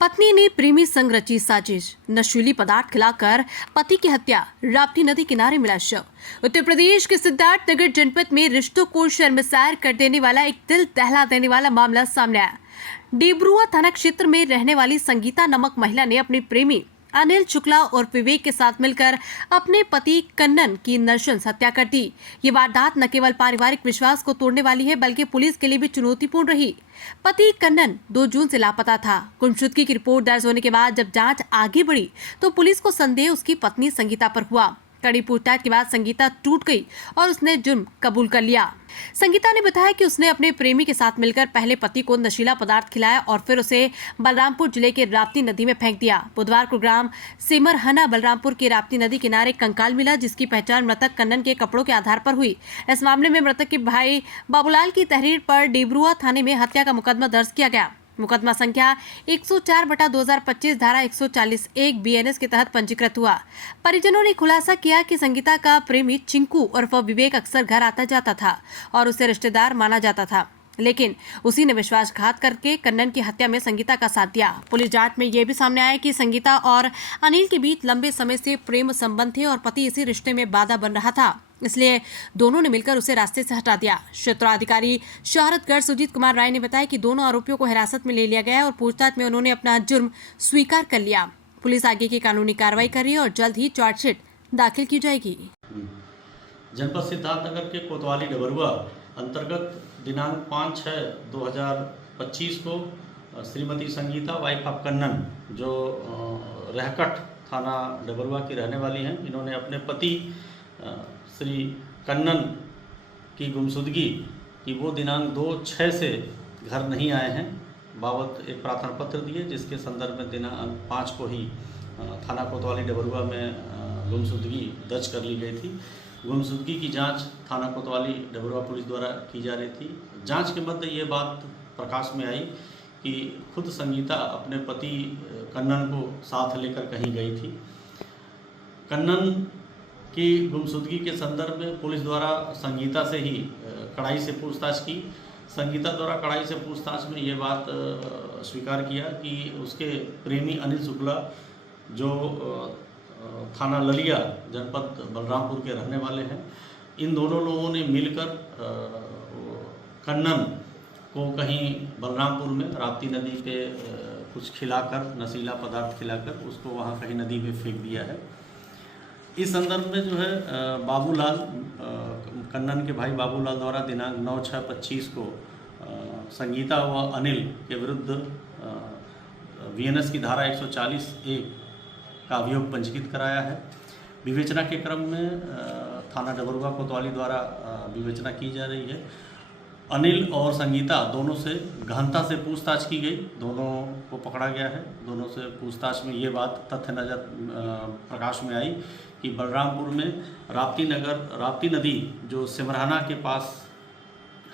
पत्नी ने प्रेमी संग रची साजिश, नशीली पदार्थ खिलाकर पति की हत्या, राप्ती नदी किनारे मिला शव। उत्तर प्रदेश के सिद्धार्थनगर जनपद में रिश्तों को शर्मसार कर देने वाला एक दिल दहला देने वाला मामला सामने आया। डेबरुआ थाना क्षेत्र में रहने वाली संगीता नामक महिला ने अपने प्रेमी अनिल शुक्ला और विवेक के साथ मिलकर अपने पति कन्नन की नृशंस हत्या कर दी। ये वारदात न केवल पारिवारिक विश्वास को तोड़ने वाली है बल्कि पुलिस के लिए भी चुनौतीपूर्ण रही। पति कन्नन 2 जून से लापता था। गुमशुदगी की रिपोर्ट दर्ज होने के बाद जब जांच आगे बढ़ी तो पुलिस को संदेह उसकी पत्नी संगीता पर हुआ। कड़ी पूछताछ के बाद संगीता टूट गई और उसने जुर्म कबूल कर लिया। संगीता ने बताया कि उसने अपने प्रेमी के साथ मिलकर पहले पति को नशीला पदार्थ खिलाया और फिर उसे बलरामपुर जिले के राप्ती नदी में फेंक दिया। बुधवार को ग्राम सिमरहना बलरामपुर के राप्ती नदी किनारे कंकाल मिला, जिसकी पहचान मृतक कन्नन के कपड़ों के आधार पर हुई। इस मामले में मृतक के भाई बाबूलाल की तहरीर पर डेबरुआ थाने में हत्या का मुकदमा दर्ज किया गया। मुकदमा संख्या 104/2025 धारा 140(1) BNS के तहत पंजीकृत हुआ। परिजनों ने खुलासा किया कि संगीता का प्रेमी चिंकू उर्फ विवेक अक्सर घर आता जाता था और उसे रिश्तेदार माना जाता था, लेकिन उसी ने विश्वासघात करके कन्नन की हत्या में संगीता का साथ दिया। पुलिस जांच में यह भी सामने आया कि संगीता और अनिल के बीच लंबे समय से प्रेम संबंध थे और पति इसी रिश्ते में बाधा बन रहा था, इसलिए दोनों ने मिलकर उसे रास्ते से हटा दिया। क्षेत्राधिकारी शोहरतगढ़ सुजीत कुमार राय ने बताया कि दोनों आरोपियों को हिरासत में ले लिया गया है और पूछताछ में उन्होंने अपना जुर्म स्वीकार कर लिया। पुलिस आगे की कानूनी कार्रवाई कर रही है और जल्द ही चार्जशीट दाखिल की जाएगी। जनपद सिद्धार्थनगर के कोतवाली डबरुआ अंतर्गत दिनांक 5/6/2025 को श्रीमती संगीता वाइफ ऑफ कन्नन, जो रहकट थाना डबरुआ की रहने वाली हैं, इन्होंने अपने पति श्री कन्नन की गुमशुदगी कि वो दिनांक 2/6 से घर नहीं आए हैं बाबत एक प्रार्थना पत्र दिए, जिसके संदर्भ में दिनांक 5 को ही थाना कोतवाली डबरुआ में गुमशुदगी दर्ज कर ली गई थी। गुमशुदगी की जांच थाना कोतवाली डबरुआ पुलिस द्वारा की जा रही थी। जांच के मध्य ये बात प्रकाश में आई कि खुद संगीता अपने पति कन्नन को साथ लेकर कहीं गई थी। कन्नन की गुमशुदगी के संदर्भ में पुलिस द्वारा संगीता से ही कड़ाई से पूछताछ की। संगीता द्वारा कड़ाई से पूछताछ में ये बात स्वीकार किया कि उसके प्रेमी अनिल शुक्ला, जो थाना ललिया जनपद बलरामपुर के रहने वाले हैं, इन दोनों लोगों ने मिलकर कन्नन को कहीं बलरामपुर में राप्ती नदी पे कुछ खिलाकर, नशीला पदार्थ खिलाकर उसको वहाँ कहीं नदी में फेंक दिया है। इस संदर्भ में जो है बाबूलाल, कन्नन के भाई बाबूलाल द्वारा दिनांक 9/6/25 को संगीता व अनिल के विरुद्ध BNS की धारा 140(1) का अभियोग पंजीकृत कराया है। विवेचना के क्रम में थाना डबरुआ कोतवाली द्वारा विवेचना की जा रही है। अनिल और संगीता दोनों से गहनता से पूछताछ की गई, दोनों को पकड़ा गया है। दोनों से पूछताछ में ये बात तथ्य नजर प्रकाश में आई कि बलरामपुर में राप्ती नदी जो सिमरहना के पास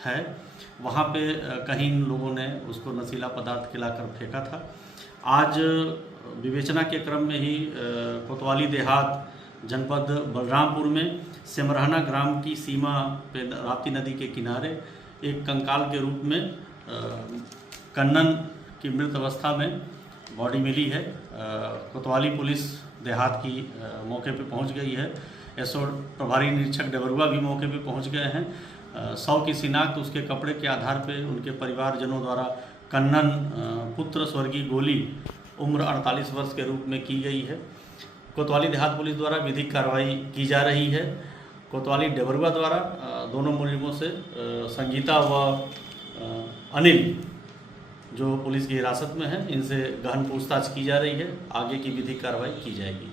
है, वहाँ पे कहीं लोगों ने उसको नशीला पदार्थ खिलाकर फेंका था। आज विवेचना के क्रम में ही कोतवाली देहात जनपद बलरामपुर में सिमरहना ग्राम की सीमा पे राप्ती नदी के किनारे एक कंकाल के रूप में कन्नन की मृत अवस्था में बॉडी मिली है। कोतवाली पुलिस देहात की मौके पे पहुंच गई है। SO प्रभारी निरीक्षक डबरुआ भी मौके पे पहुंच गए हैं। शव की शिनाख्त उसके कपड़े के आधार पे उनके परिवारजनों द्वारा कन्नन पुत्र स्वर्गीय गोली उम्र 48 वर्ष के रूप में की गई है। कोतवाली देहात पुलिस द्वारा विधिक कार्रवाई की जा रही है। कोतवाली डबरुआ द्वारा दोनों मुलजिमों से संगीता व अनिल, जो पुलिस की हिरासत में है, इनसे गहन पूछताछ की जा रही है। आगे की विधिक कार्रवाई की जाएगी।